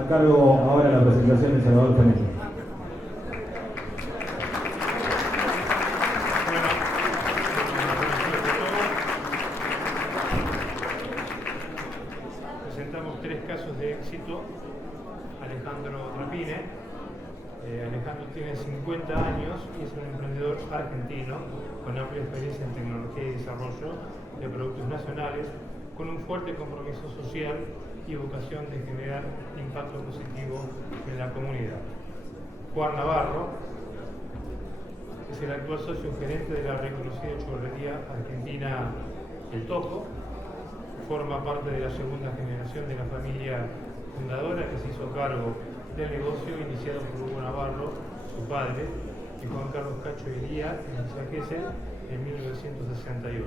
a cargo ahora la presentación de Salvador Canelli. Presentamos 3 casos de éxito. Alejandro Trapine. Alejandro tiene 50 años y es un emprendedor argentino con amplia experiencia en tecnología y desarrollo de productos nacionales, con un fuerte compromiso social y vocación de generar impacto positivo en la comunidad. Juan Navarro es el actual socio gerente de la reconocida churrería argentina El Topo. Forma parte de la segunda generación de la familia fundadora que se hizo cargo del negocio iniciado por Hugo Navarro, su padre, y Juan Carlos Cacho Elía en Villa Gesell en 1968.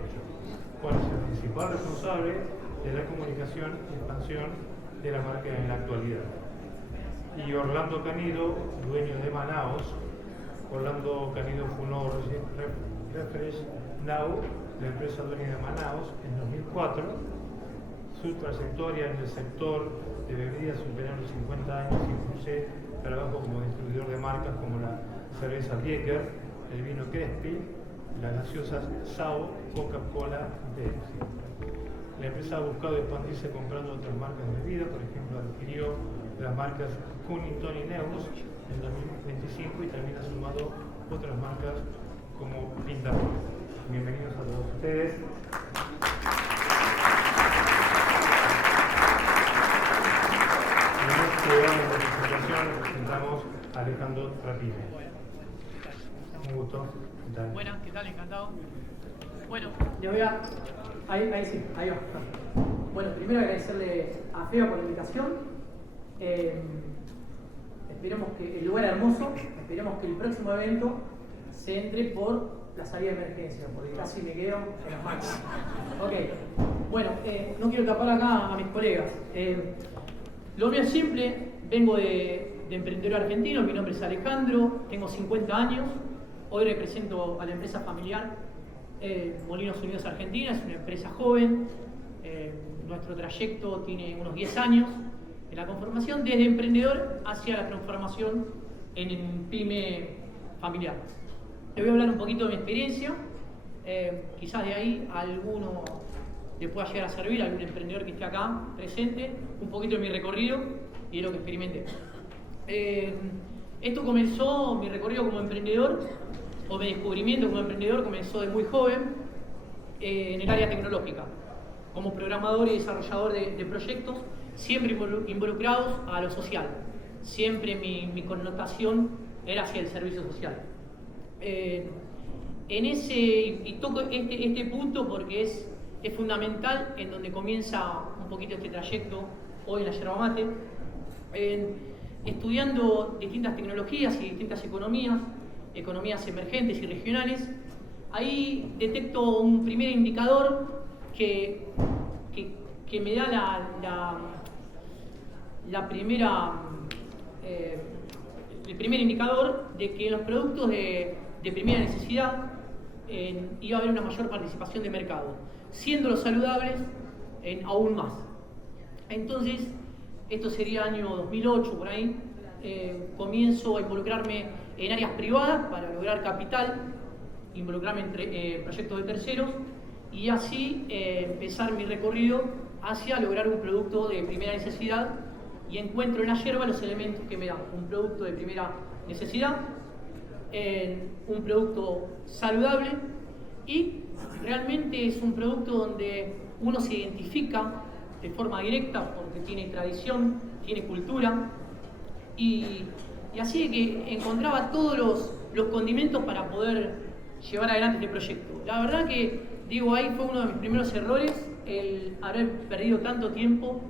Juan es el principal responsable de la comunicación y expansión de la marca en la actualidad. Y Orlando Canido, dueño de Manaos. Orlando Canido fundó Refresh Now, la empresa dueña de Manaos, en 2004. Su trayectoria en el sector de bebidas supera los 50 años y incluye trabajo como distribuidor de marcas como la cerveza Bieker, el vino Crespi, las gaseosas Sao, Coca-Cola y Pepsi. La empresa ha buscado expandirse comprando otras marcas de bebida, por ejemplo, adquirió las marcas Cunnington y Neus en 2025 y también ha sumado otras marcas como Pintapol. Bienvenidos a todos ustedes. En esta presentación presentamos a Alejandro Trapine. Un gusto. ¿Qué tal? Buenas, ¿qué tal? Encantado. Bueno, le voy a... Ahí sí, ahí va. Bueno, primero agradecerle a FEA por la invitación. Esperemos que el lugar hermoso, esperemos que el próximo evento se entre por la salida de emergencia, porque casi me quedo en las máquinas. Ok, bueno, no quiero tapar acá a mis colegas. Lo mío es simple, vengo de emprendedor argentino, mi nombre es Alejandro, tengo 50 años, hoy represento a la empresa familiar Molinos Unidos Argentina, es una empresa joven, nuestro trayecto tiene unos 10 años en la conformación, desde emprendedor hacia la transformación en pyme familiar. Le voy a hablar un poquito de mi experiencia, quizás de ahí a alguno le pueda llegar a servir, a algún emprendedor que esté acá presente, un poquito de mi recorrido y de lo que experimenté. Esto comenzó, mi recorrido como emprendedor, o mi descubrimiento como emprendedor comenzó de muy joven en el área tecnológica, como programador y desarrollador de proyectos, siempre involucrados a lo social. Siempre mi connotación era hacia el servicio social. Y toco este punto porque es fundamental en donde comienza un poquito este trayecto hoy en la yerba mate, estudiando distintas tecnologías y distintas economías emergentes y regionales. Ahí detecto un primer indicador que me da el primer indicador de que en los productos de primera necesidad iba a haber una mayor participación de mercado, siendo los saludables aún más. Entonces, esto sería año 2008 por ahí, comienzo a involucrarme en áreas privadas para lograr capital, involucrarme en proyectos de terceros y así empezar mi recorrido hacia lograr un producto de primera necesidad, y encuentro en la yerba los elementos que me dan un producto de primera necesidad, un producto saludable, y realmente es un producto donde uno se identifica de forma directa porque tiene tradición, tiene cultura, y así que encontraba todos los condimentos para poder llevar adelante este proyecto. La verdad que, digo, ahí fue uno de mis primeros errores, el haber perdido tanto tiempo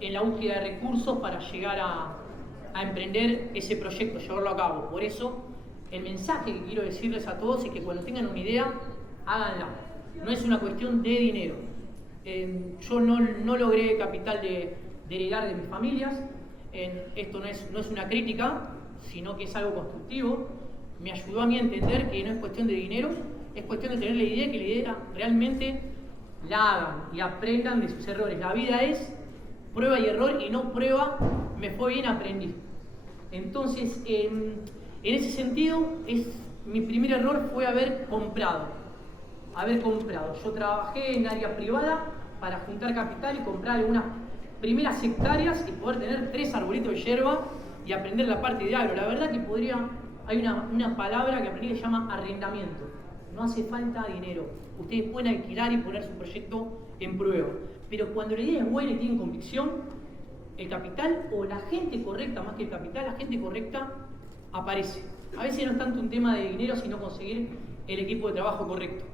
en la búsqueda de recursos para llegar a emprender ese proyecto, llevarlo a cabo. Por eso, el mensaje que quiero decirles a todos es que cuando tengan una idea, háganla. No es una cuestión de dinero. Yo no logré capital de heredar de mis familias. Esto no es una crítica, sino que es algo constructivo. Me ayudó a mí a entender que no es cuestión de dinero, es cuestión de tener la idea, que la idea realmente la hagan y aprendan de sus errores. La vida es prueba y error, y no prueba, me fue bien, aprendí. Entonces, en ese sentido, mi primer error fue haber comprado. Yo trabajé en área privada para juntar capital y comprar algunas primeras hectáreas y poder tener 3 arbolitos de yerba y aprender la parte de agro. La verdad que hay una palabra que aprendí que se llama arrendamiento. No hace falta dinero. Ustedes pueden alquilar y poner su proyecto en prueba. Pero cuando la idea es buena y tienen convicción, el capital o la gente correcta, más que el capital, la gente correcta aparece. A veces no es tanto un tema de dinero, sino conseguir el equipo de trabajo correcto.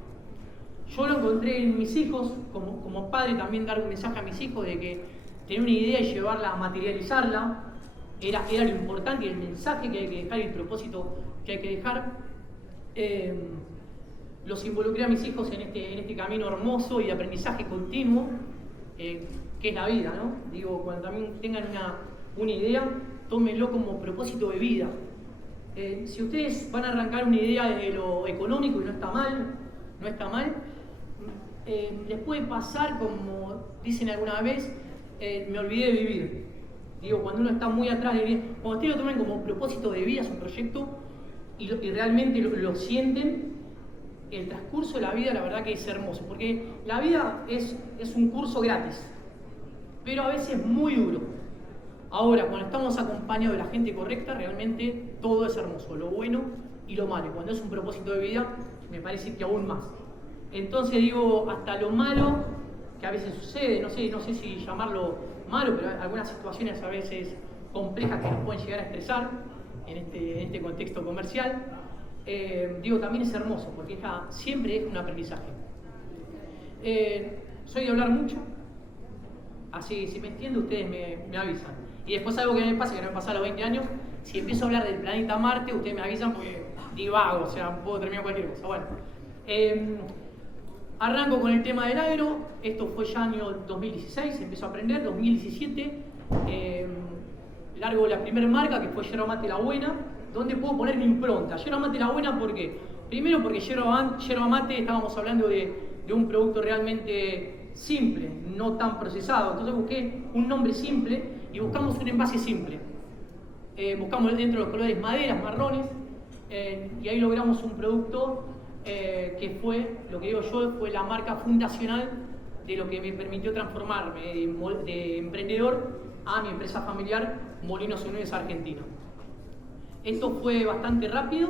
Yo lo encontré en mis hijos, como padre también dar un mensaje a mis hijos de que tener una idea y llevarla a materializarla era lo importante y el mensaje que hay que dejar y el propósito que hay que dejar. Los involucré a mis hijos en este camino hermoso y de aprendizaje continuo, que es la vida, ¿no? Digo, cuando también tengan una idea, tómenlo como propósito de vida. Si ustedes van a arrancar una idea desde lo económico, y no está mal, les puede pasar, como dicen alguna vez, me olvidé de vivir. Digo, cuando uno está muy atrás de vivir, cuando ustedes lo tomen como propósito de vida, su proyecto, y realmente lo sienten, el transcurso de la vida, la verdad que es hermoso, porque la vida es un curso gratis, pero a veces muy duro. Ahora, cuando estamos acompañados de la gente correcta, realmente todo es hermoso, lo bueno y lo malo. Cuando es un propósito de vida, me parece que aún más. Entonces digo, hasta lo malo que a veces sucede, no sé si llamarlo malo, pero algunas situaciones a veces complejas que nos pueden llegar a estresar en este contexto comercial, también es hermoso, porque siempre es un aprendizaje. Soy de hablar mucho, así si me entiendo ustedes me avisan. Y después algo que me pasa, que no me pasa a los 20 años, si empiezo a hablar del planeta Marte, ustedes me avisan porque divago, o sea, puedo terminar cualquier cosa. Bueno, arranco con el tema del agro. Esto fue ya año 2016, empiezo a aprender. 2017 largo la primera marca, que fue Yerba Mate La Buena, donde puedo poner mi impronta. Yerba Mate La Buena, ¿por qué? Primero porque yerba mate, estábamos hablando de un producto realmente simple, no tan procesado. Entonces busqué un nombre simple y buscamos un envase simple. Buscamos dentro de los colores maderas, marrones, y ahí logramos un producto que fue, lo que digo yo, fue la marca fundacional de lo que me permitió transformarme de emprendedor a mi empresa familiar, Molinos Unidos Argentina. Esto fue bastante rápido.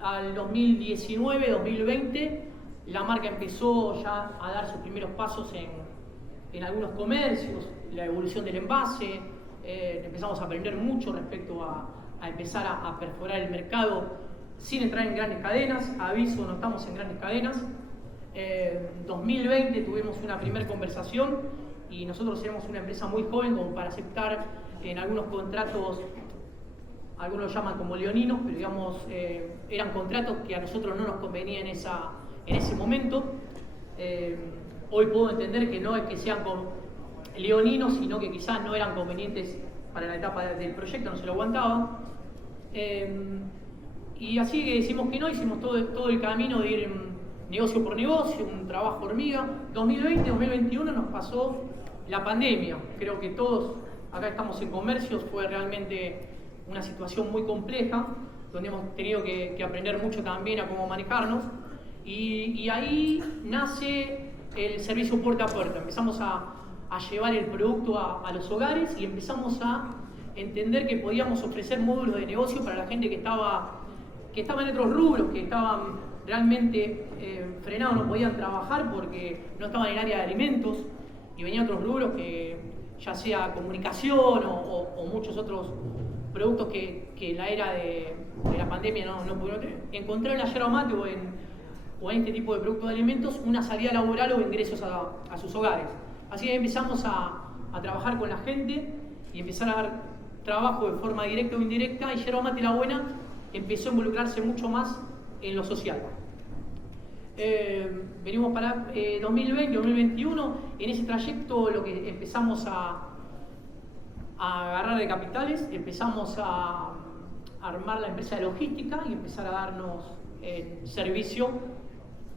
Al 2019, 2020, la marca empezó ya a dar sus primeros pasos en algunos comercios, la evolución del envase. Empezamos a aprender mucho respecto a empezar a perforar el mercado sin entrar en grandes cadenas. Aviso, no estamos en grandes cadenas. En 2020 tuvimos una primera conversación y nosotros éramos una empresa muy joven como para aceptar en algunos contratos, algunos lo llaman como leoninos, pero digamos eran contratos que a nosotros no nos convenían en ese momento. Hoy puedo entender que no es que sean leoninos, sino que quizás no eran convenientes para la etapa del proyecto, no se lo aguantaban. Y así que decimos que no, hicimos todo el camino de ir negocio por negocio, un trabajo hormiga. 2020, 2021 nos pasó la pandemia. Creo que todos acá estamos en comercios, fue realmente una situación muy compleja, donde hemos tenido que aprender mucho también a cómo manejarnos. Y ahí nace el servicio puerta a puerta. Empezamos a llevar el producto a los hogares y empezamos a entender que podíamos ofrecer módulos de negocio para la gente que estaba en otros rubros, que estaban realmente frenados, no podían trabajar porque no estaban en el área de alimentos, y venían otros rubros que ya sea comunicación o muchos otros productos que en la era de la pandemia no pudieron tener. Encontrar en la yerba mate o en este tipo de productos de alimentos una salida laboral o ingresos a sus hogares. Así que empezamos a trabajar con la gente y empezar a dar trabajo de forma directa o indirecta, y Yerba Mate La Buena empezó a involucrarse mucho más en lo social. Venimos para 2020, 2021, en ese trayecto lo que empezamos a agarrar de capitales, empezamos a armar la empresa de logística y empezar a darnos servicio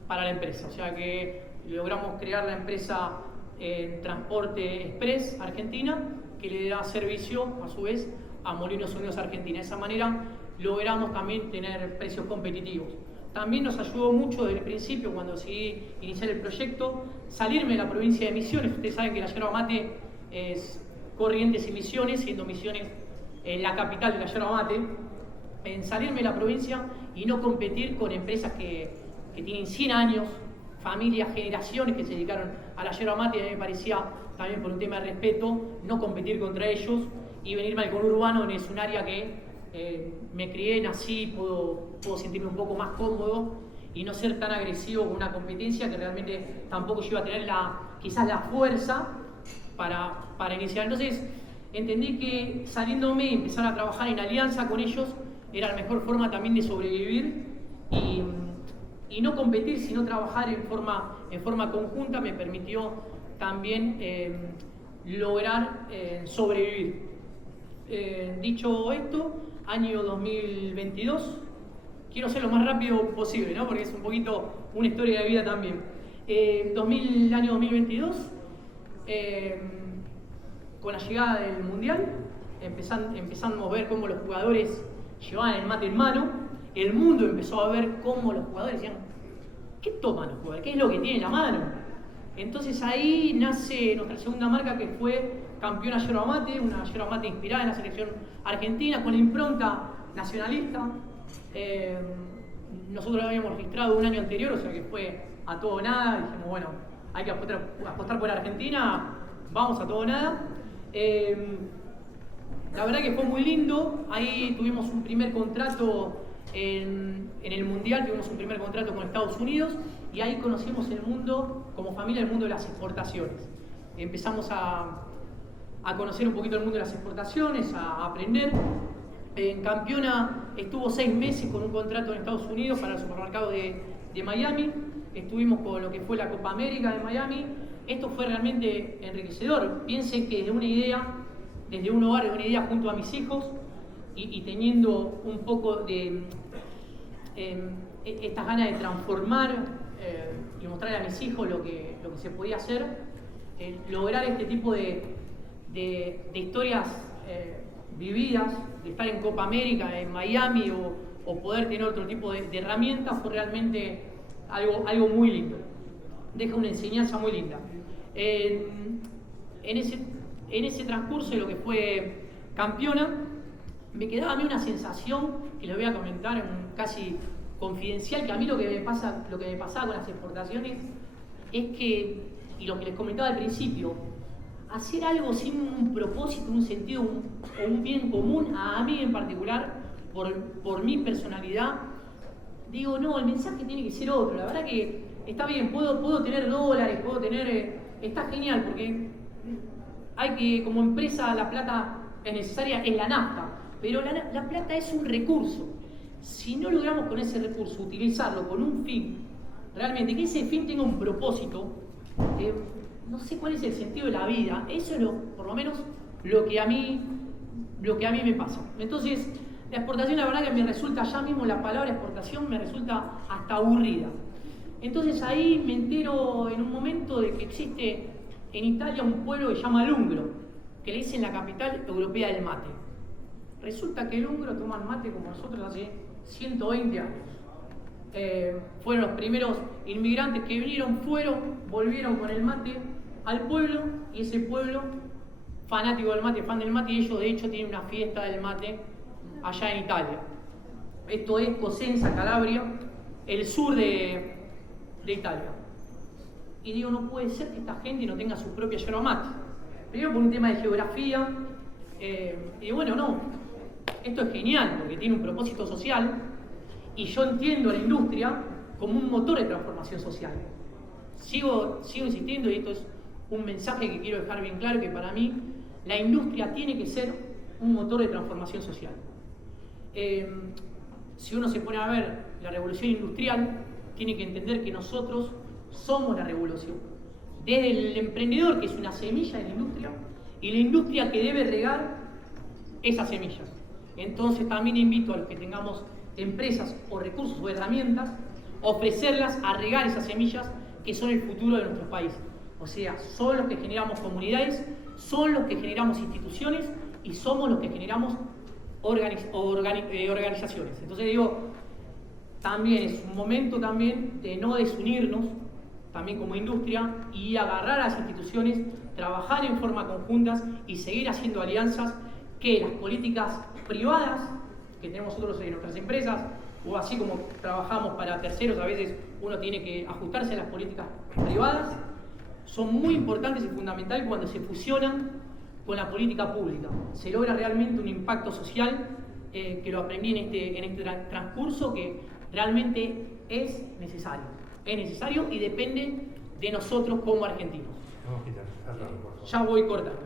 para la empresa. O sea que logramos crear la empresa en Transporte Express Argentina, que le da servicio a su vez a Molinos Unidos Argentina. De esa manera logramos también tener precios competitivos. También nos ayudó mucho desde el principio, cuando decidí iniciar el proyecto, salirme de la provincia de Misiones. Ustedes saben que la yerba mate es Corrientes y Misiones, siendo Misiones la capital de la yerba mate. En salirme de la provincia y no competir con empresas que tienen 100 años, familias, generaciones que se dedicaron a la yerba mate. A mí me parecía, también por un tema de respeto, no competir contra ellos y venirme al conurbano, es un área que me crié, nací, puedo sentirme un poco más cómodo y no ser tan agresivo con una competencia que realmente tampoco yo iba a tener quizás la fuerza para iniciar. Entonces entendí que saliéndome y empezar a trabajar en alianza con ellos era la mejor forma también de sobrevivir y no competir, sino trabajar en forma conjunta me permitió también lograr sobrevivir. Dicho esto, año 2022, quiero ser lo más rápido posible, ¿no? Porque es un poquito una historia de vida también. Año 2022, con la llegada del Mundial, empezamos a ver cómo los jugadores llevaban el mate en mano. El mundo empezó a ver cómo los jugadores decían, ¿qué toman los jugadores? ¿Qué es lo que tienen en la mano? Entonces ahí nace nuestra segunda marca, que fue Campeona Yerba Mate, una yerba mate inspirada en la selección argentina, con impronta nacionalista. Nosotros lo habíamos registrado un año anterior, o sea que fue a todo o nada. Dijimos, bueno, hay que apostar por Argentina, vamos a todo o nada. La verdad que fue muy lindo. Ahí tuvimos un primer contrato en el Mundial, tuvimos un primer contrato con Estados Unidos y ahí conocimos el mundo, como familia, el mundo de las exportaciones. Empezamos a conocer un poquito el mundo de las exportaciones, a aprender. En Campeona estuvo 6 meses con un contrato en Estados Unidos para el supermercado de Miami. Estuvimos con lo que fue la Copa América de Miami. Esto fue realmente enriquecedor. Piensen que desde un hogar, de una idea junto a mis hijos y teniendo un poco de estas ganas de transformar y mostrarle a mis hijos lo que se podía hacer, lograr este tipo de historias vividas, de estar en Copa América, en Miami o poder tener otro tipo de herramientas, fue realmente algo muy lindo. Deja una enseñanza muy linda. En ese transcurso de lo que fue Campeona, me quedaba a mí una sensación que les voy a comentar casi confidencial, que a mí lo que me pasaba con las exportaciones es que, y lo que les comentaba al principio, hacer algo sin un propósito, un sentido o un bien común, a mí en particular, por mi personalidad, digo, no, el mensaje tiene que ser otro. La verdad que está bien, puedo tener dólares, está genial, porque hay que, como empresa, la plata es necesaria en la nafta, pero la plata es un recurso. Si no logramos con ese recurso utilizarlo con un fin, realmente que ese fin tenga un propósito, no sé cuál es el sentido de la vida. Eso es por lo menos lo que a mí me pasa. Entonces, la exportación, la verdad que me resulta, ya mismo la palabra exportación me resulta hasta aburrida. Entonces ahí me entero en un momento de que existe en Italia un pueblo que se llama Lungro, que le dicen la capital europea del mate. Resulta que el húngaro toman mate como nosotros hace 120 años. Fueron los primeros inmigrantes que vinieron, volvieron con el mate al pueblo, y ese pueblo, fanático del mate, fan del mate, y ellos de hecho tienen una fiesta del mate allá en Italia. Esto es Cosenza, Calabria, el sur de Italia. Y digo, no puede ser que esta gente no tenga su propia yerba mate. Primero por un tema de geografía, y bueno, no, esto es genial porque tiene un propósito social y yo entiendo a la industria como un motor de transformación social. Sigo insistiendo, y esto es un mensaje que quiero dejar bien claro, que para mí la industria tiene que ser un motor de transformación social. Si uno se pone a ver la revolución industrial, tiene que entender que nosotros somos la revolución. Desde el emprendedor, que es una semilla de la industria, y la industria que debe regar esas semillas. Entonces también invito a los que tengamos empresas o recursos o herramientas, ofrecerlas a regar esas semillas que son el futuro de nuestro país. O sea, son los que generamos comunidades, son los que generamos instituciones y somos los que generamos organizaciones. Entonces digo, también es un momento también de no desunirnos, también como industria, y agarrar a las instituciones, trabajar en forma conjuntas y seguir haciendo alianzas que las políticas privadas que tenemos nosotros en nuestras empresas, o así como trabajamos para terceros, a veces uno tiene que ajustarse a las políticas privadas, son muy importantes y fundamentales cuando se fusionan con la política pública. Se logra realmente un impacto social que lo aprendí en este transcurso, que realmente es necesario y depende de nosotros como argentinos. Ya voy cortando.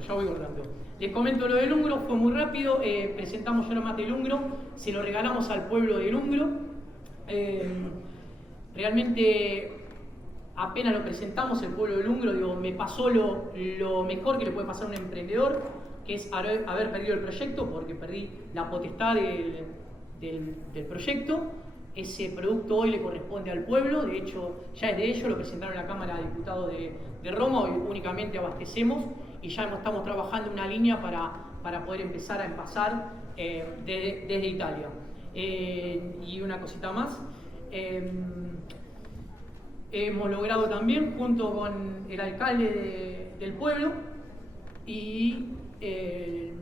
Les comento lo del Lungro, fue muy rápido, presentamos ya lo mate del Lungro, se lo regalamos al pueblo de Lungro. Realmente apenas lo presentamos, el pueblo de Lungro, digo, me pasó lo mejor que le puede pasar a un emprendedor, que es haber perdido el proyecto, porque perdí la potestad del proyecto. Ese producto hoy le corresponde al pueblo, de hecho ya es de ellos, lo presentaron en la Cámara de Diputados de Roma, hoy únicamente abastecemos y ya estamos trabajando una línea para poder empezar a envasar desde Italia. Y una cosita más, hemos logrado también, junto con el alcalde del pueblo y de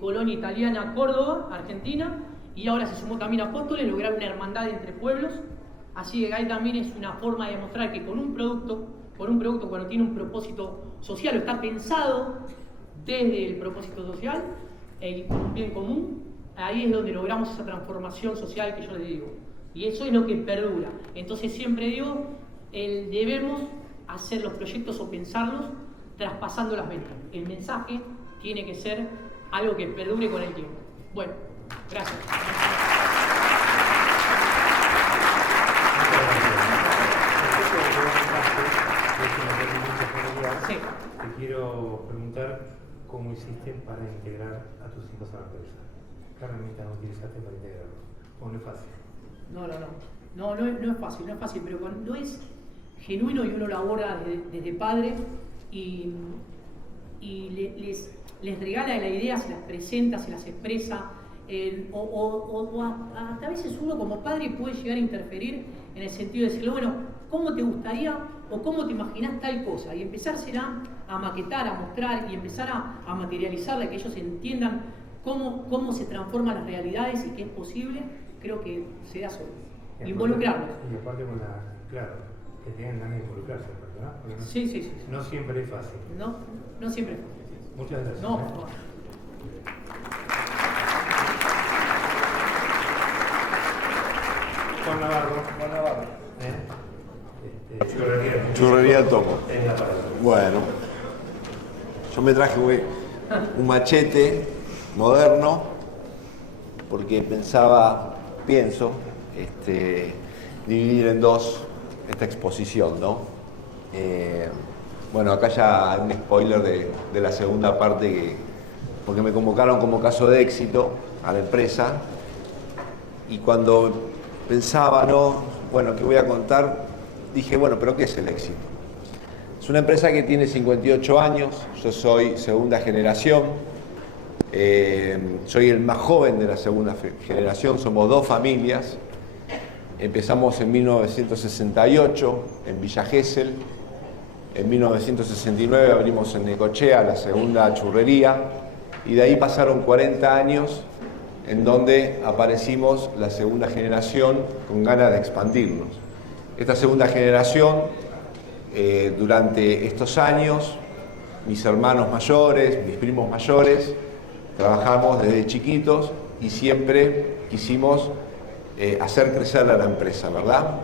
Colonia Italiana, Córdoba, Argentina, y ahora se sumó también Apóstoles, lograr una hermandad entre pueblos. Así que ahí también es una forma de demostrar que con un producto cuando tiene un propósito social o está pensado desde el propósito social y con un bien común, ahí es donde logramos esa transformación social que yo les digo. Y eso es lo que perdura. Entonces siempre digo, debemos hacer los proyectos o pensarlos traspasando las ventas. El mensaje tiene que ser algo que perdure con el tiempo. Bueno, gracias. Sí. Te quiero preguntar cómo hiciste para integrar a tus hijos a la empresa. ¿Qué herramientas utilizaste para integrarlos? ¿O no es fácil? No es fácil, pero cuando es genuino y uno lo aborda desde padre y les regala la idea, se las presenta, se las expresa, hasta a veces uno como padre puede llegar a interferir en el sentido de decirle, bueno, ¿cómo te gustaría o cómo te imaginás tal cosa? Y empezársela a maquetar, a mostrar y empezar a materializarla, que ellos entiendan cómo se transforman las realidades y que es posible. Creo que se da solo. Involucrarlos. Y aparte claro, que tengan ganas de involucrarse, ¿verdad? No, sí. No siempre es fácil. No siempre es fácil. Muchas gracias. No. Juan Navarro. Churrería al Tomo. Bueno, yo me traje un machete moderno porque pienso dividir en dos esta exposición, ¿no? Bueno, acá ya hay un spoiler de la segunda parte, porque me convocaron como caso de éxito a la empresa, y cuando pensaba, ¿no? Bueno, ¿qué voy a contar? Dije, bueno, ¿pero qué es el éxito? Es una empresa que tiene 58 años, yo soy segunda generación, soy el más joven de la segunda generación, somos dos familias. Empezamos en 1968 en Villa Gesell, en 1969 abrimos en Necochea la segunda churrería y de ahí pasaron 40 años en donde aparecimos la segunda generación con ganas de expandirnos. Esta segunda generación, durante estos años, mis hermanos mayores, mis primos mayores, trabajamos desde chiquitos y siempre quisimos hacer crecer a la empresa, ¿verdad?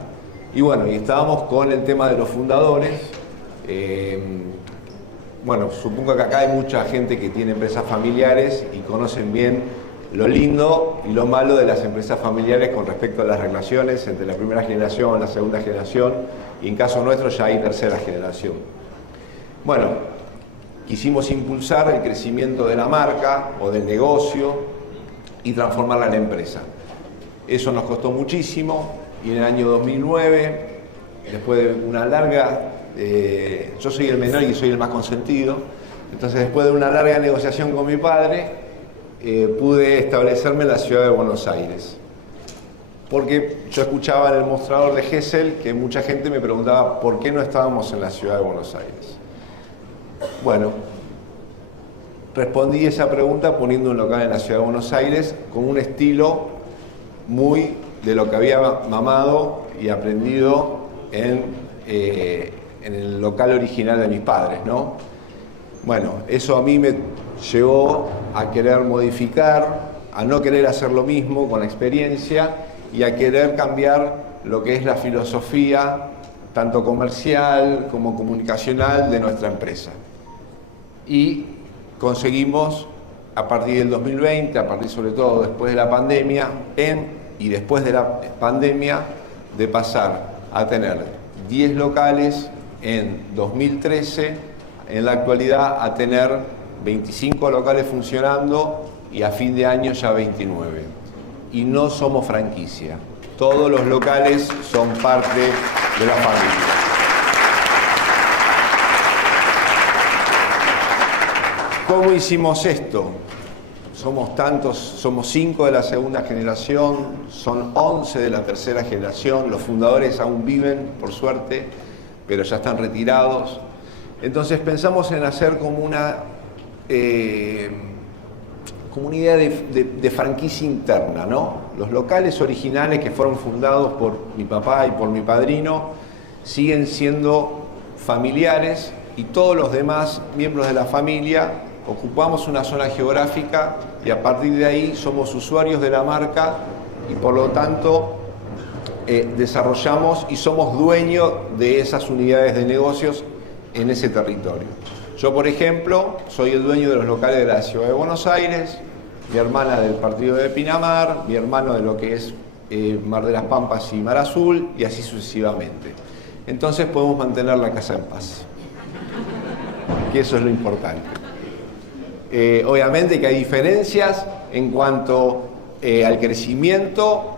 Y bueno, y estábamos con el tema de los fundadores. Bueno, supongo que acá hay mucha gente que tiene empresas familiares y conocen bien lo lindo y lo malo de las empresas familiares con respecto a las relaciones entre la primera generación, la segunda generación y en caso nuestro ya hay tercera generación. Bueno, quisimos impulsar el crecimiento de la marca o del negocio y transformarla en empresa. Eso nos costó muchísimo y en el año 2009, después de una larga Yo soy el menor y soy el más consentido. Entonces, después de una larga negociación con mi padre, pude establecerme en la ciudad de Buenos Aires. Porque yo escuchaba en el mostrador de Gesell que mucha gente me preguntaba por qué no estábamos en la ciudad de Buenos Aires. Bueno, respondí esa pregunta poniendo un local en la ciudad de Buenos Aires con un estilo muy de lo que había mamado y aprendido en el local original de mis padres, ¿no? Bueno, eso a mí me llevó a querer modificar, a no querer hacer lo mismo con la experiencia y a querer cambiar lo que es la filosofía, tanto comercial como comunicacional, de nuestra empresa. Y conseguimos, a partir del 2020, a partir sobre todo después de la pandemia, y después de la pandemia, de pasar a tener 10 locales en 2013, en la actualidad a tener 25 locales funcionando y a fin de año ya 29. Y no somos franquicia. Todos los locales son parte de la familia. ¿Cómo hicimos esto? Somos tantos, somos 5 de la segunda generación, son 11 de la tercera generación, los fundadores aún viven, por suerte, pero ya están retirados. Entonces pensamos en hacer como una idea de franquicia interna, ¿no? Los locales originales que fueron fundados por mi papá y por mi padrino siguen siendo familiares y todos los demás miembros de la familia ocupamos una zona geográfica y a partir de ahí somos usuarios de la marca y por lo tanto desarrollamos y somos dueños de esas unidades de negocios en ese territorio. Yo, por ejemplo, soy el dueño de los locales de la ciudad de Buenos Aires, mi hermana del partido de Pinamar, mi hermano de lo que es Mar de las Pampas y Mar Azul, y así sucesivamente. Entonces podemos mantener la casa en paz, que eso es lo importante. Obviamente que hay diferencias en cuanto al crecimiento,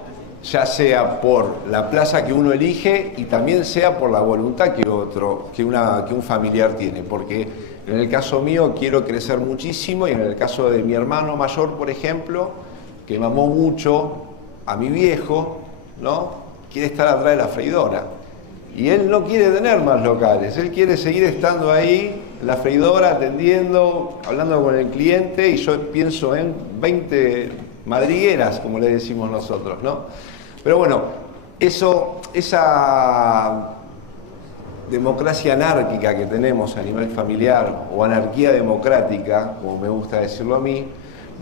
ya sea por la plaza que uno elige y también sea por la voluntad que un familiar tiene, porque en el caso mío quiero crecer muchísimo y en el caso de mi hermano mayor, por ejemplo, que mamó mucho a mi viejo, ¿no? Quiere estar atrás de la freidora y él no quiere tener más locales, él quiere seguir estando ahí en la freidora, atendiendo, hablando con el cliente, y yo pienso en 20 madrigueras, como le decimos nosotros, ¿no? Pero bueno, esa democracia anárquica que tenemos a nivel familiar, o anarquía democrática, como me gusta decirlo a mí,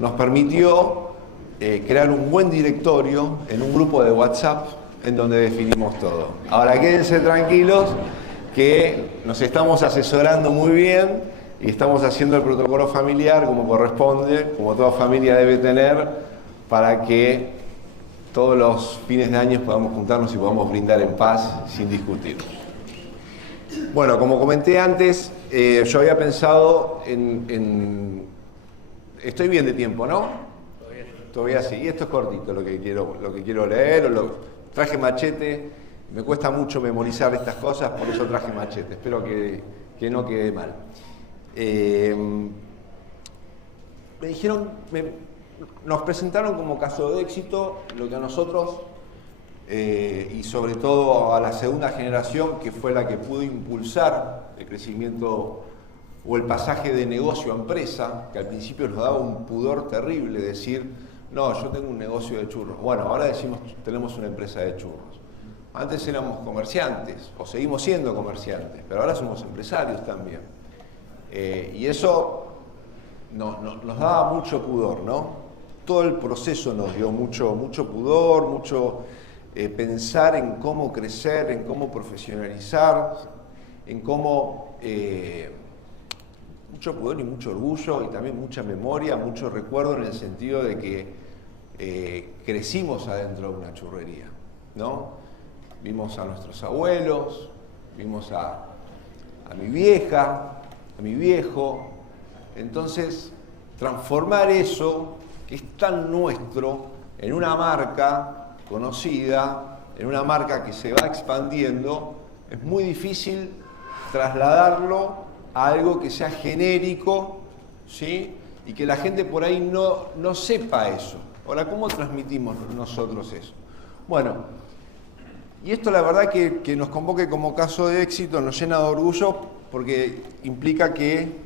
nos permitió crear un buen directorio en un grupo de WhatsApp en donde definimos todo. Ahora quédense tranquilos que nos estamos asesorando muy bien y estamos haciendo el protocolo familiar como corresponde, como toda familia debe tener, para que todos los fines de año podamos juntarnos y podamos brindar en paz sin discutir. Bueno, como comenté antes, yo había pensado en... Estoy bien de tiempo, ¿no? Todavía sí. Y esto es cortito lo que quiero leer. Traje machete, me cuesta mucho memorizar estas cosas, por eso traje machete. Espero que no quede mal. Me dijeron, nos presentaron como caso de éxito lo que a nosotros, y sobre todo a la segunda generación, que fue la que pudo impulsar el crecimiento o el pasaje de negocio a empresa, que al principio nos daba un pudor terrible decir, no, yo tengo un negocio de churros. Bueno, ahora decimos, tenemos una empresa de churros. Antes éramos comerciantes, o seguimos siendo comerciantes, pero ahora somos empresarios también. Y eso nos daba mucho pudor, ¿no? Todo el proceso nos dio mucho pudor, mucho pensar en cómo crecer, en cómo profesionalizar, en cómo... mucho pudor y mucho orgullo y también mucha memoria, mucho recuerdo en el sentido de que crecimos adentro de una churrería, ¿no? Vimos a nuestros abuelos, vimos a mi vieja, a mi viejo. Entonces, transformar eso, que es tan nuestro, en una marca conocida, en una marca que se va expandiendo, es muy difícil trasladarlo a algo que sea genérico, ¿sí? Y que la gente por ahí no sepa eso. Ahora, ¿cómo transmitimos nosotros eso? Bueno, y esto la verdad que nos convoque como caso de éxito nos llena de orgullo porque implica que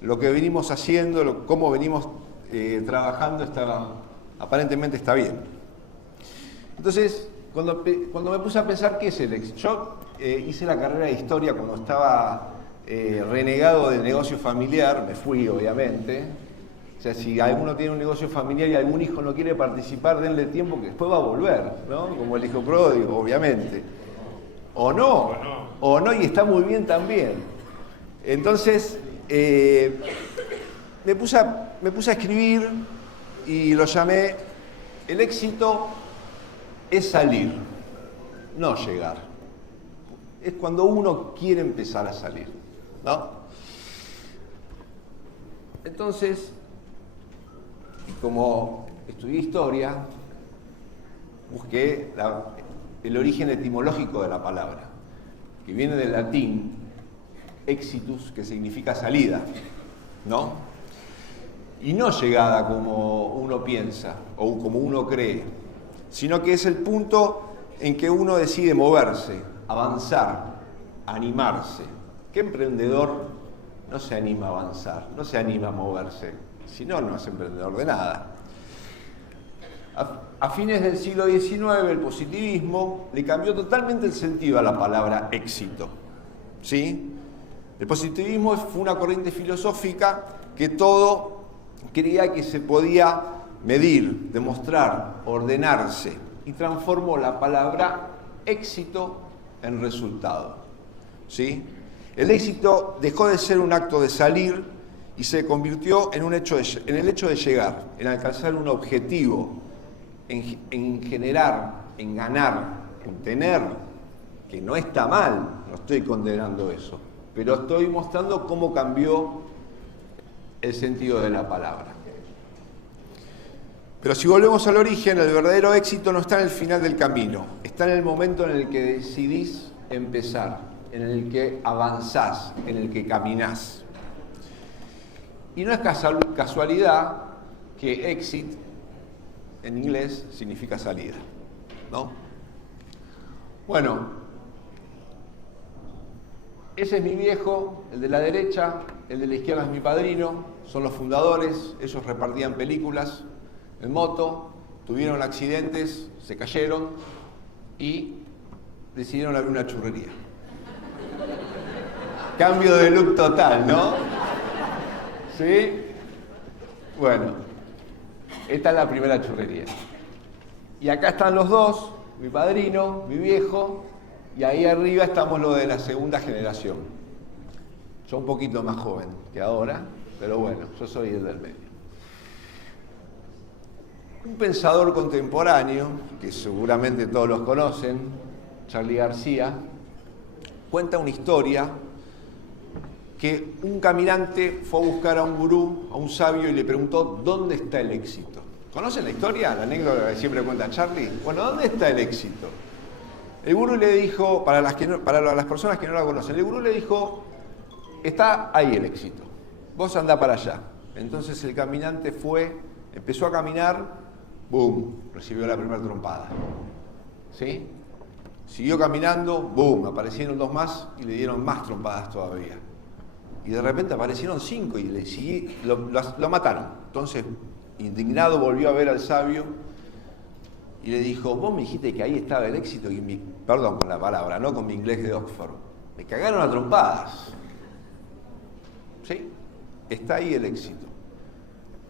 lo que venimos haciendo, cómo venimos trabajando, aparentemente está bien. Entonces, cuando me puse a pensar qué es el éxito, yo hice la carrera de historia cuando estaba renegado del negocio familiar, me fui obviamente. O sea, si alguno tiene un negocio familiar y algún hijo no quiere participar, denle tiempo que después va a volver, ¿no? Como el hijo pródigo, obviamente. O no, y está muy bien también. Entonces, me puse a escribir y lo llamé: el éxito es salir, no llegar. Es cuando uno quiere empezar a salir, ¿no? Entonces, como estudié historia, busqué el origen etimológico de la palabra, que viene del latín exitus, que significa salida, ¿no? Y no llegada como uno piensa o como uno cree, sino que es el punto en que uno decide moverse, avanzar, animarse. ¿Qué emprendedor no se anima a avanzar, no se anima a moverse? Si no, no es emprendedor de nada. A fines del siglo XIX, el positivismo le cambió totalmente el sentido a la palabra éxito, ¿sí? El positivismo fue una corriente filosófica que todo creía que se podía medir, demostrar, ordenarse, y transformó la palabra éxito en resultado, ¿sí? El éxito dejó de ser un acto de salir y se convirtió en el hecho de llegar, en alcanzar un objetivo, en generar, en ganar, en tener, que no está mal, no estoy condenando eso, pero estoy mostrando cómo cambió el sentido de la palabra. Pero si volvemos al origen, el verdadero éxito no está en el final del camino, está en el momento en el que decidís empezar, en el que avanzás, en el que caminás. Y no es casualidad que exit en inglés significa salida, ¿no? Bueno, ese es mi viejo, el de la derecha, el de la izquierda es mi padrino, son los fundadores, ellos repartían películas en moto, tuvieron accidentes, se cayeron y decidieron abrir una churrería. Cambio de look total, ¿no? ¿Sí? Bueno, esta es la primera churrería. Y acá están los dos, mi padrino, mi viejo, y ahí arriba estamos los de la segunda generación. Yo un poquito más joven que ahora, pero bueno, yo soy el del medio. Un pensador contemporáneo, que seguramente todos los conocen, Charly García, cuenta una historia que un caminante fue a buscar a un gurú, a un sabio, y le preguntó: ¿dónde está el éxito? ¿Conocen la historia? La anécdota que siempre cuenta Charly. Bueno, ¿dónde está el éxito? El gurú le dijo, para las personas que no la conocen, el gurú le dijo: está ahí el éxito, vos andá para allá. Entonces el caminante empezó a caminar, ¡boom!, recibió la primera trompada. ¿Sí? Siguió caminando, ¡boom!, aparecieron dos más y le dieron más trompadas todavía. Y de repente aparecieron 5 y lo mataron. Entonces, indignado, volvió a ver al sabio y le dijo: vos me dijiste que ahí estaba el éxito, perdón con la palabra, no con mi inglés de Oxford. Me cagaron a trompadas. ¿Sí? Está ahí el éxito,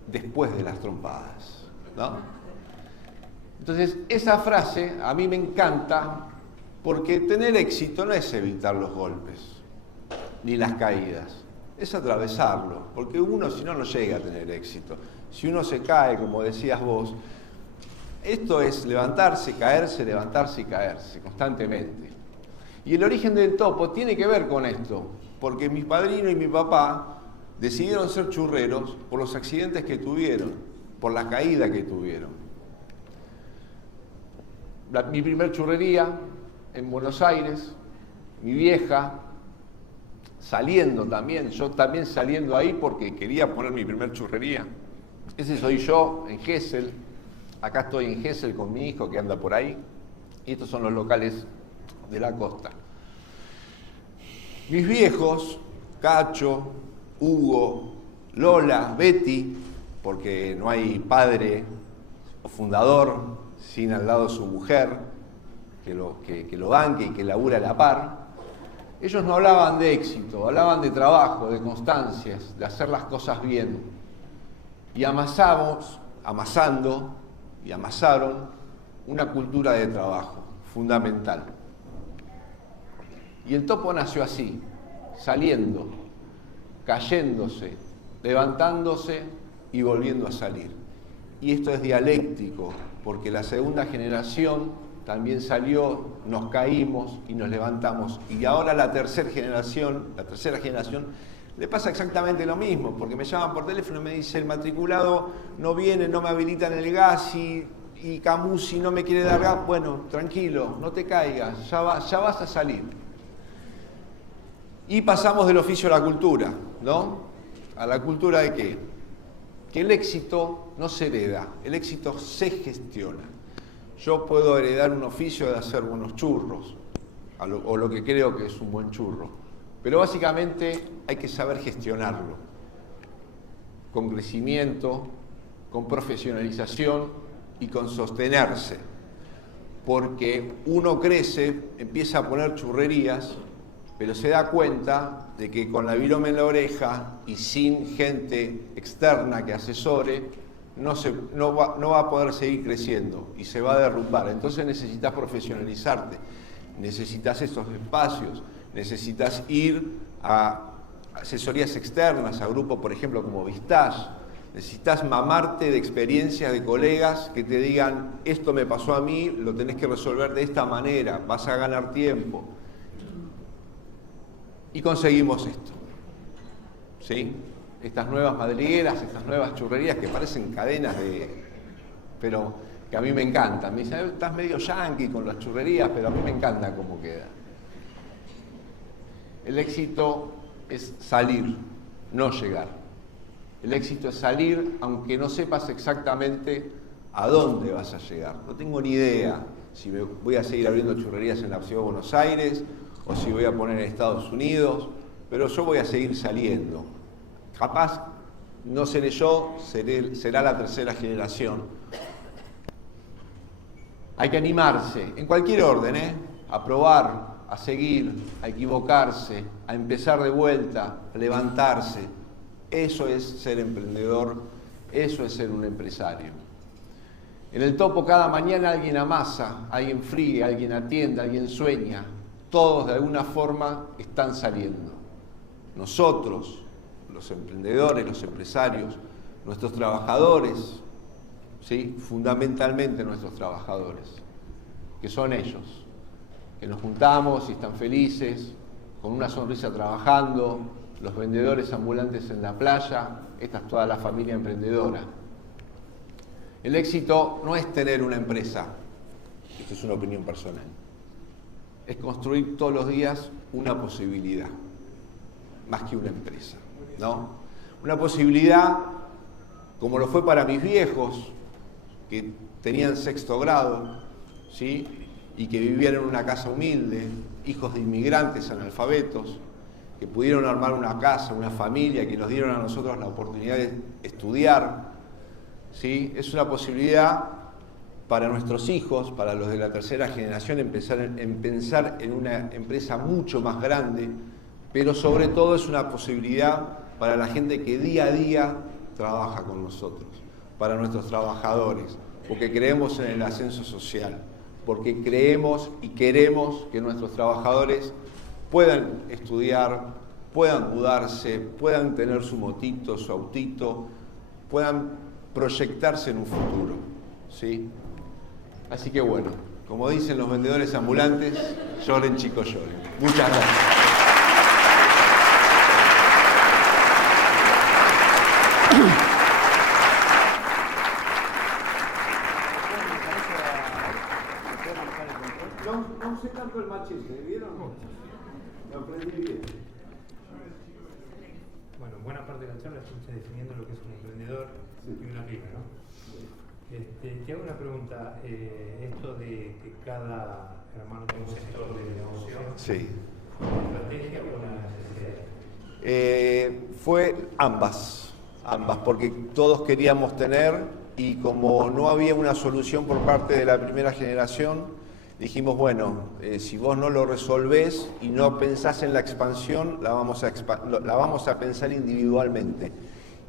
después de las trompadas, ¿no? Entonces, esa frase a mí me encanta porque tener éxito no es evitar los golpes ni las caídas. Es atravesarlo, porque uno si no, no llega a tener éxito. Si uno se cae, como decías vos, esto es levantarse y caerse constantemente. Y el origen del topo tiene que ver con esto, porque mi padrino y mi papá decidieron ser churreros por los accidentes que tuvieron, por la caída que tuvieron. Mi primer churrería en Buenos Aires, mi vieja saliendo también, yo también saliendo ahí porque quería poner mi primer churrería. Ese soy yo en Gesell. Acá estoy en Gesell con mi hijo que anda por ahí. Y estos son los locales de la costa. Mis viejos, Cacho, Hugo, Lola, Betty, porque no hay padre o fundador sin al lado su mujer, que lo banque y que labura a la par. Ellos no hablaban de éxito, hablaban de trabajo, de constancias, de hacer las cosas bien. Y amasaron una cultura de trabajo fundamental. Y el Topo nació así, saliendo, cayéndose, levantándose y volviendo a salir. Y esto es dialéctico, porque la segunda generación también salió, nos caímos y nos levantamos. Y ahora la tercera generación, le pasa exactamente lo mismo, porque me llaman por teléfono y me dice, el matriculado no viene, no me habilitan el gas y Camusi no me quiere dar gas. Bueno, tranquilo, no te caigas, ya vas a salir. Y pasamos del oficio a la cultura, ¿no? ¿A la cultura de qué? Que el éxito no se hereda, el éxito se gestiona. Yo puedo heredar un oficio de hacer buenos churros, o lo que creo que es un buen churro, pero básicamente hay que saber gestionarlo, con crecimiento, con profesionalización y con sostenerse, porque uno crece, empieza a poner churrerías, pero se da cuenta de que con la virome en la oreja y sin gente externa que asesore, no va a poder seguir creciendo y se va a derrumbar. Entonces necesitas profesionalizarte, necesitas estos espacios, necesitas ir a asesorías externas, a grupos, por ejemplo, como Vistage. Necesitas mamarte de experiencias de colegas que te digan, esto me pasó a mí, lo tenés que resolver de esta manera, vas a ganar tiempo. Y conseguimos esto, ¿sí? Estas nuevas madrigueras, estas nuevas churrerías que parecen cadenas pero que a mí me encantan. Me dicen, estás medio yankee con las churrerías, pero a mí me encanta cómo queda. El éxito es salir, no llegar. El éxito es salir aunque no sepas exactamente a dónde vas a llegar. No tengo ni idea si voy a seguir abriendo churrerías en la ciudad de Buenos Aires o si voy a poner en Estados Unidos, pero yo voy a seguir saliendo. Capaz, no seré yo, será la tercera generación. Hay que animarse, en cualquier orden, a probar, a seguir, a equivocarse, a empezar de vuelta, a levantarse. Eso es ser emprendedor, eso es ser un empresario. En el Topo cada mañana alguien amasa, alguien fríe, alguien atiende, alguien sueña. Todos de alguna forma están saliendo. Nosotros, los emprendedores, los empresarios, nuestros trabajadores, ¿sí? Fundamentalmente nuestros trabajadores, que son ellos, que nos juntamos y están felices, con una sonrisa trabajando, los vendedores ambulantes en la playa, esta es toda la familia emprendedora. El éxito no es tener una empresa, esto es una opinión personal, es construir todos los días una posibilidad, más que una empresa, ¿no? Una posibilidad como lo fue para mis viejos, que tenían sexto grado, ¿sí? Y que vivían en una casa humilde, hijos de inmigrantes analfabetos, que pudieron armar una casa, una familia, que nos dieron a nosotros la oportunidad de estudiar, ¿sí? Es una posibilidad para nuestros hijos, para los de la tercera generación, pensar en una empresa mucho más grande, pero sobre todo es una posibilidad para la gente que día a día trabaja con nosotros, para nuestros trabajadores, porque creemos en el ascenso social, porque creemos y queremos que nuestros trabajadores puedan estudiar, puedan mudarse, puedan tener su motito, su autito, puedan proyectarse en un futuro, ¿sí? Así que bueno, como dicen los vendedores ambulantes, lloren chicos, lloren. Muchas gracias. No se cargó el machete, ¿vieron? Lo aprendí bien. parte de la charla estuviste definiendo lo que es un emprendedor y una pyme, ¿no? Te hago una pregunta. Esto de que cada hermano tiene un sector de negocio, Sí. ¿una estrategia o una necesidad? Fue ambas, porque todos queríamos tener, y como no había una solución por parte de la primera generación, dijimos, bueno, si vos no lo resolvés y no pensás en la expansión, la vamos a pensar individualmente.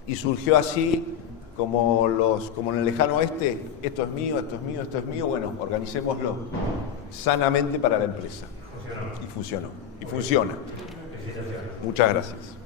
Y surgió así, como en el lejano oeste, esto es mío, esto es mío, esto es mío, bueno, organicémoslo sanamente para la empresa. Funcionó. Y funcionó. Y funciona. Muchas gracias.